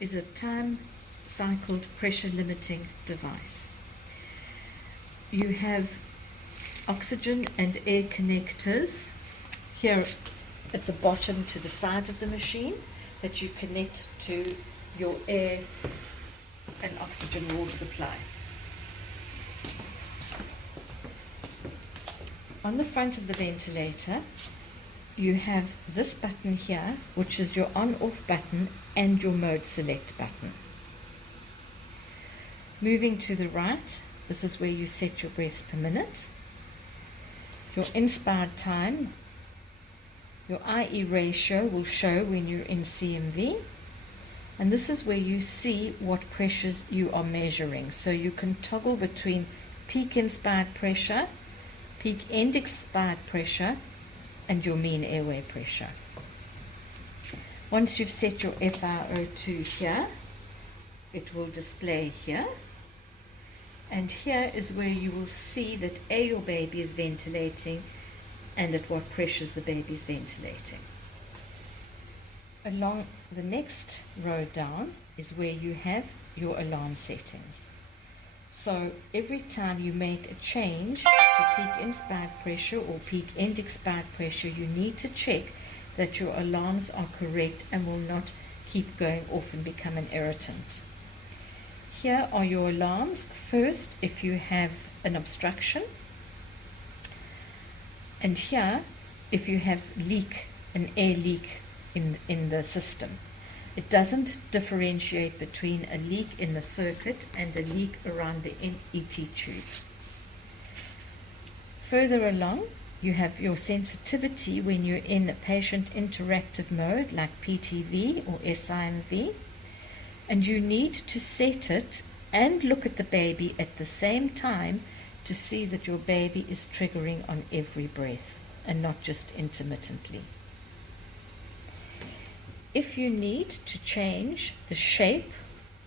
is a time-cycled pressure-limiting device. You have oxygen and air connectors here at the bottom to the side of the machine that you connect to your air and oxygen wall supply. On the front of the ventilator, you have this button here, which is your on-off button and your mode select button. Moving to the right, this is where you set your breaths per minute, your inspired time, your IE ratio will show when you're in CMV, and this is where you see what pressures you are measuring. So you can toggle between peak inspired pressure, peak end expired pressure, and your mean airway pressure. Once you've set your FiO2 here, it will display here. And here is where you will see that your baby is ventilating and at what pressures the baby is ventilating. Along the next row down is where you have your alarm settings. So every time you make a change to peak inspired pressure or peak end expired pressure, you need to check that your alarms are correct and will not keep going off and become an irritant. Here are your alarms. First, if you have an obstruction, and here if you have an air leak in the system. It doesn't differentiate between a leak in the circuit and a leak around the ET tube. Further along, you have your sensitivity when you're in a patient interactive mode like PTV or SIMV, and you need to set it and look at the baby at the same time to see that your baby is triggering on every breath and not just intermittently. If you need to change the shape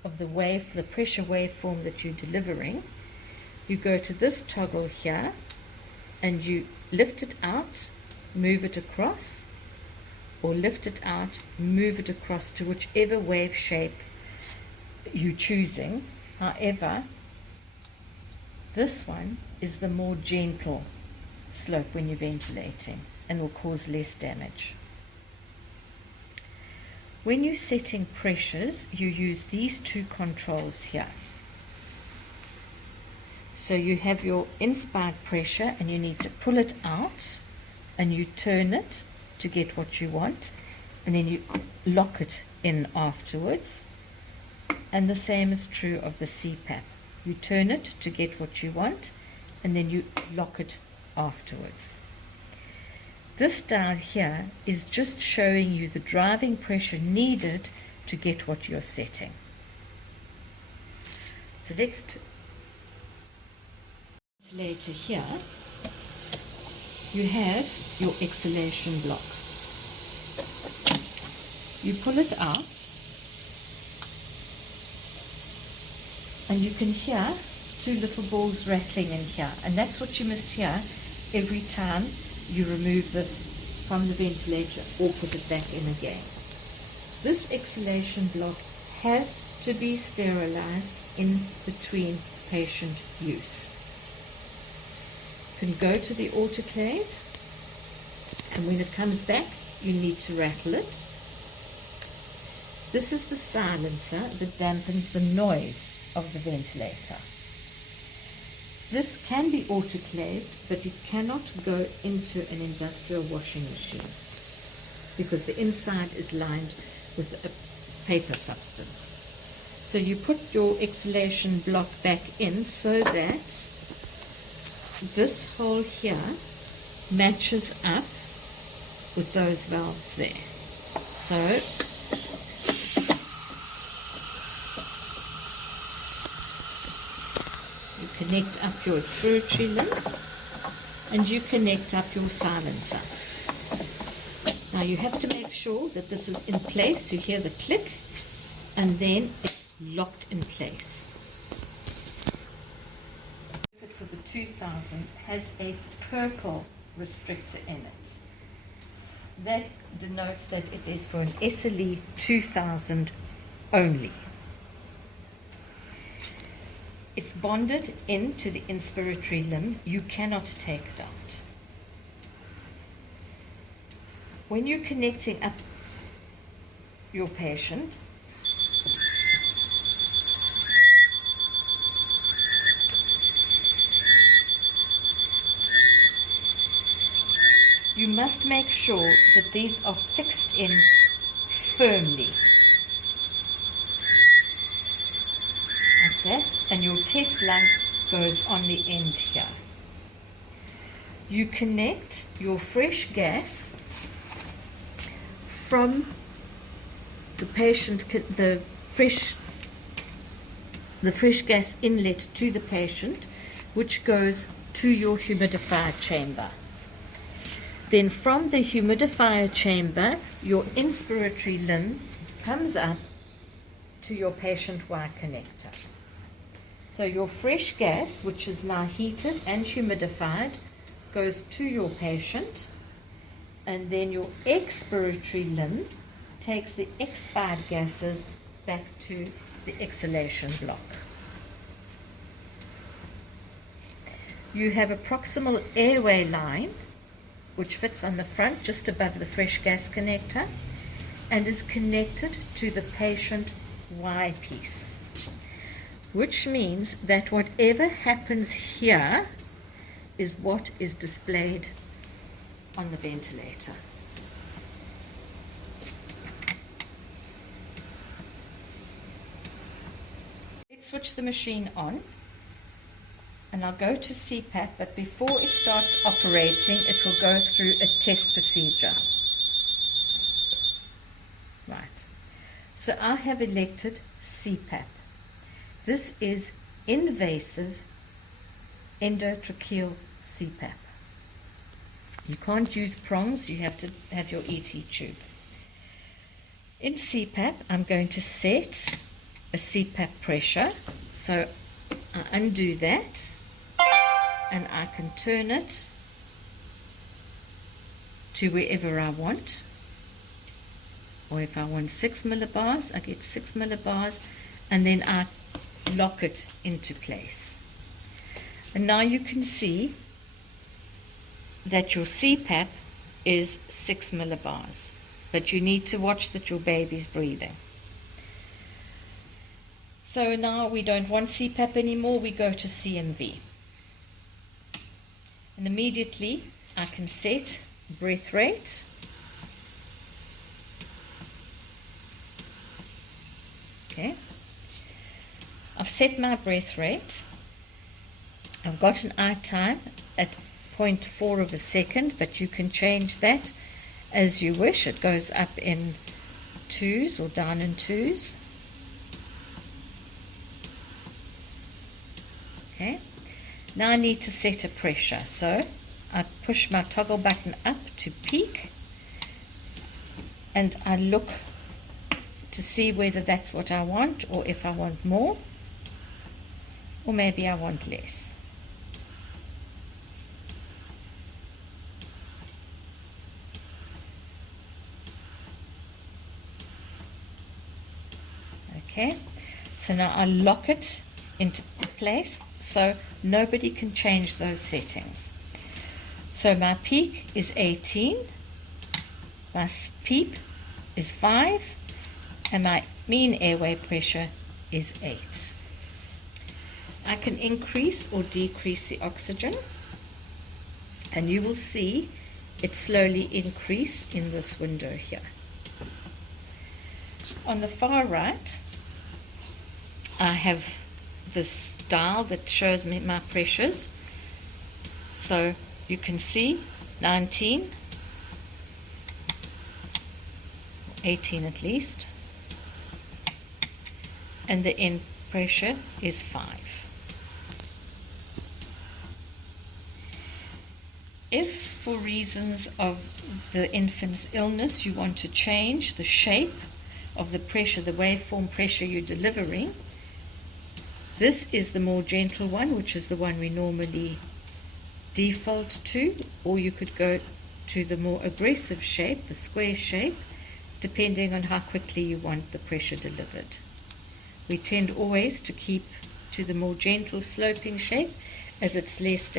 of the pressure waveform that you're delivering, you go to this toggle here and you lift it out, move it across, or lift it out, move it across to whichever wave shape you're choosing. However, this one is the more gentle slope when you're ventilating and will cause less damage. When you're setting pressures, you use these two controls here. So you have your inspired pressure and you need to pull it out and you turn it to get what you want, and then you lock it in afterwards. And the same is true of the CPAP. You turn it to get what you want and then you lock it afterwards. This dial here is just showing you the driving pressure needed to get what you're setting. So next later here, you have your exhalation block. You pull it out and you can hear two little balls rattling in here, and that's what you must hear every time you remove this from the ventilator or put it back in again. This exhalation block has to be sterilized in between patient use. You can go to the autoclave, and when it comes back you need to rattle it. This is the silencer that dampens the noise of the ventilator. This can be autoclaved, but it cannot go into an industrial washing machine because the inside is lined with a paper substance. So you put your exhalation block back in so that this hole here matches up with those valves there. So connect up your expiratory limb and you connect up your silencer. Now you have to make sure that this is in place. You hear the click and then it's locked in place. For the 2000 has a purple restrictor in it. That denotes that it is for an SLE2000 only. It's bonded into the inspiratory limb. You cannot take it out. When you're connecting up your patient, you must make sure that these are fixed in firmly. Like that. And your test lung goes on the end here. You connect your fresh gas from the patient, the fresh gas inlet to the patient, which goes to your humidifier chamber. Then from the humidifier chamber, your inspiratory limb comes up to your patient wire connector. So your fresh gas, which is now heated and humidified, goes to your patient, and then your expiratory limb takes the expired gases back to the exhalation block. You have a proximal airway line which fits on the front just above the fresh gas connector and is connected to the patient Y piece, which means that whatever happens here is what is displayed on the ventilator. Let's switch the machine on, and I'll go to CPAP, but before it starts operating, it will go through a test procedure. Right, so I have elected CPAP. This is invasive endotracheal CPAP. You can't use prongs, you have to have your ET tube. In CPAP, I'm going to set a CPAP pressure. So I undo that and I can turn it to wherever I want. Or if I want 6 millibars, I get 6 millibars, and then I lock it into place. And now you can see that your CPAP is 6 millibars, but you need to watch that your baby's breathing. So now we don't want CPAP anymore, we go to SIMV. And immediately I can set breath rate. Okay. I've set my breath rate. I've got an eye time at 0.4 of a second, but you can change that as you wish. It goes up in 2s or down in 2s. Okay. Now I need to set a pressure. So I push my toggle button up to peak, and I look to see whether that's what I want, or if I want more, or maybe I want less. Okay, so now I lock it into place so nobody can change those settings. So my peak is 18, my PEEP is 5, and my mean airway pressure is 8. I can increase or decrease the oxygen, and you will see it slowly increase in this window here. On the far right, I have this dial that shows me my pressures. So you can see 19, 18 at least, and the end pressure is 5. If for reasons of the infant's illness you want to change the shape of the pressure, the waveform pressure you're delivering, this is the more gentle one, which is the one we normally default to, or you could go to the more aggressive shape, the square shape, depending on how quickly you want the pressure delivered. We tend always to keep to the more gentle sloping shape, as it's less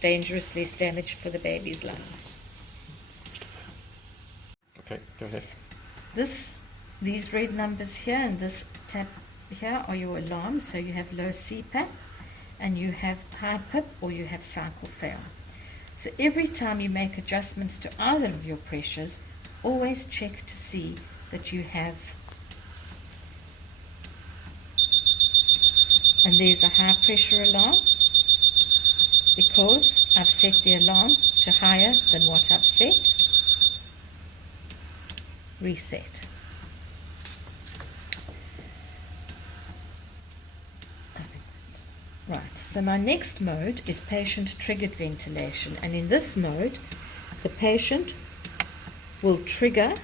dangerous, less damage for the baby's lungs. Okay, go ahead. These red numbers here and this tab here are your alarms. So you have low CPAP and you have high PIP or you have cycle fail. So every time you make adjustments to either of your pressures, always check to see that you have, and there's a high pressure alarm because I've set the alarm to higher than what I've set. Reset. Right, so my next mode is patient triggered ventilation, and in this mode the patient will trigger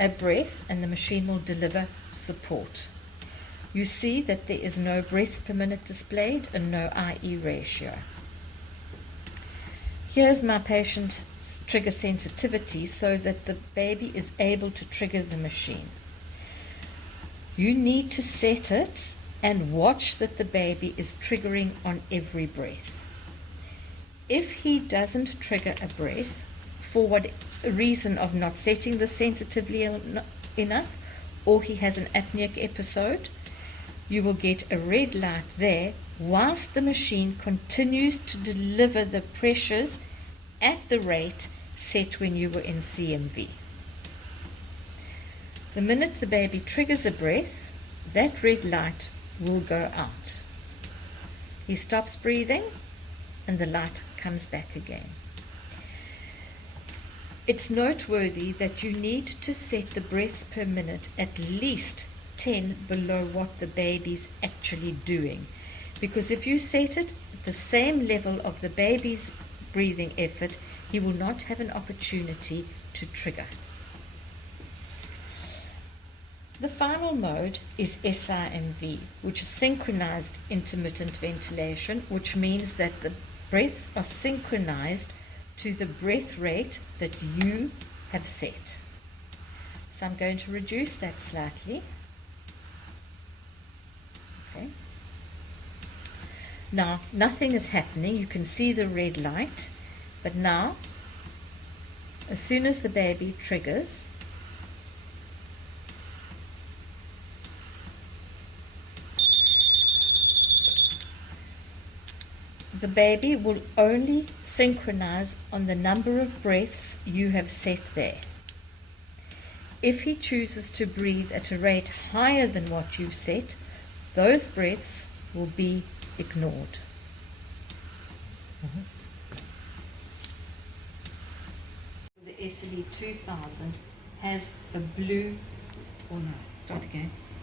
a breath and the machine will deliver support. You see that there is no breaths per minute displayed and no IE ratio. Here's my patient trigger sensitivity so that the baby is able to trigger the machine. You need to set it and watch that the baby is triggering on every breath. If he doesn't trigger a breath for what reason of not setting this sensitively enough, or he has an apneic episode, you will get a red light there whilst the machine continues to deliver the pressures at the rate set when you were in CMV. The minute the baby triggers a breath, that red light will go out. He stops breathing and the light comes back again. It's noteworthy that you need to set the breaths per minute at least 10 below what the baby's actually doing, because if you set it at the same level of the baby's breathing effort, he will not have an opportunity to trigger. The final mode is SIMV, which is synchronized intermittent ventilation, which means that the breaths are synchronized to the breath rate that you have set. So I'm going to reduce that slightly. Okay. Now nothing is happening. You can see the red light, but now as soon as the baby triggers, the baby will only synchronize on the number of breaths you have set there. If he chooses to breathe at a rate higher than what you've set, those breaths will be ignored. The SLE2000 has a blue, oh no, start again.